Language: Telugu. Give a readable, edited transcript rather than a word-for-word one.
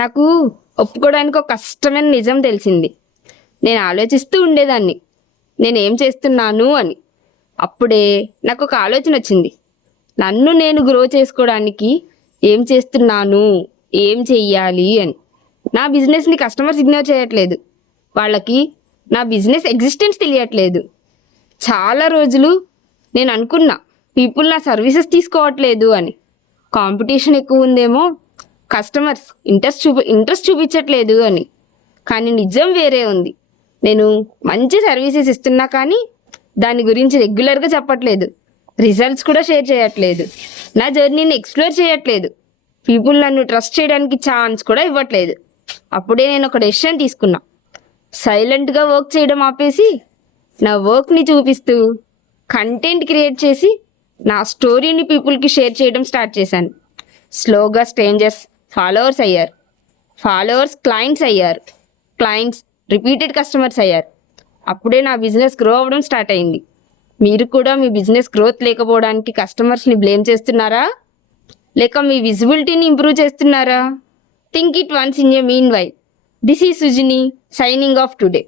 నాకు ఒప్పుకోవడానికి ఒక కష్టమైన నిజం తెలిసింది. నేను ఆలోచిస్తూ ఉండేదాన్ని నేను ఏం చేస్తున్నాను అని. అప్పుడే నాకు ఒక ఆలోచన వచ్చింది. నన్ను నేను గ్రో చేసుకోవడానికి ఏం చేస్తున్నాను, ఏం చెయ్యాలి అని. నా బిజినెస్ని కస్టమర్స్ ఇగ్నోర్ చేయట్లేదు, వాళ్ళకి నా బిజినెస్ ఎగ్జిస్టెన్స్ తెలియట్లేదు. చాలా రోజులు నేను అనుకున్నా పీపుల్ నా సర్వీసెస్ తీసుకోవట్లేదు అని. కాంపిటీషన్ ఎక్కువ ఉందేమో, కస్టమర్స్ ఇంట్రెస్ట్ చూపించట్లేదు అని. కానీ నిజం వేరే ఉంది. నేను మంచి సర్వీసెస్ ఇస్తున్నా కానీ దాని గురించి రెగ్యులర్గా చెప్పట్లేదు, రిజల్ట్స్ కూడా షేర్ చేయట్లేదు, నా జర్నీని ఎక్స్ప్లోర్ చేయట్లేదు, పీపుల్ నన్ను ట్రస్ట్ చేయడానికి ఛాన్స్ కూడా ఇవ్వట్లేదు. అప్పుడే నేను ఒక డెసిషన్ తీసుకున్నా. సైలెంట్గా వర్క్ చేయడం ఆపేసి నా వర్క్ని చూపిస్తూ కంటెంట్ క్రియేట్ చేసి నా స్టోరీని పీపుల్కి షేర్ చేయడం స్టార్ట్ చేశాను. స్లోగా స్ట్రేంజర్స్ ఫాలోవర్స్ అయ్యారు, ఫాలోవర్స్ క్లయింట్స్ అయ్యారు, క్లయింట్స్ రిపీటెడ్ కస్టమర్స్ అయ్యారు. అప్పుడే నా బిజినెస్ గ్రో అవ్వడం స్టార్ట్ అయింది. మీరు కూడా మీ బిజినెస్ గ్రోత్ లేకపోవడానికి కస్టమర్స్ని బ్లేమ్ చేస్తున్నారా, లేక మీ విజిబిలిటీని ఇంప్రూవ్ చేస్తున్నారా? Think it once in a mean while. This is Sujini signing off today.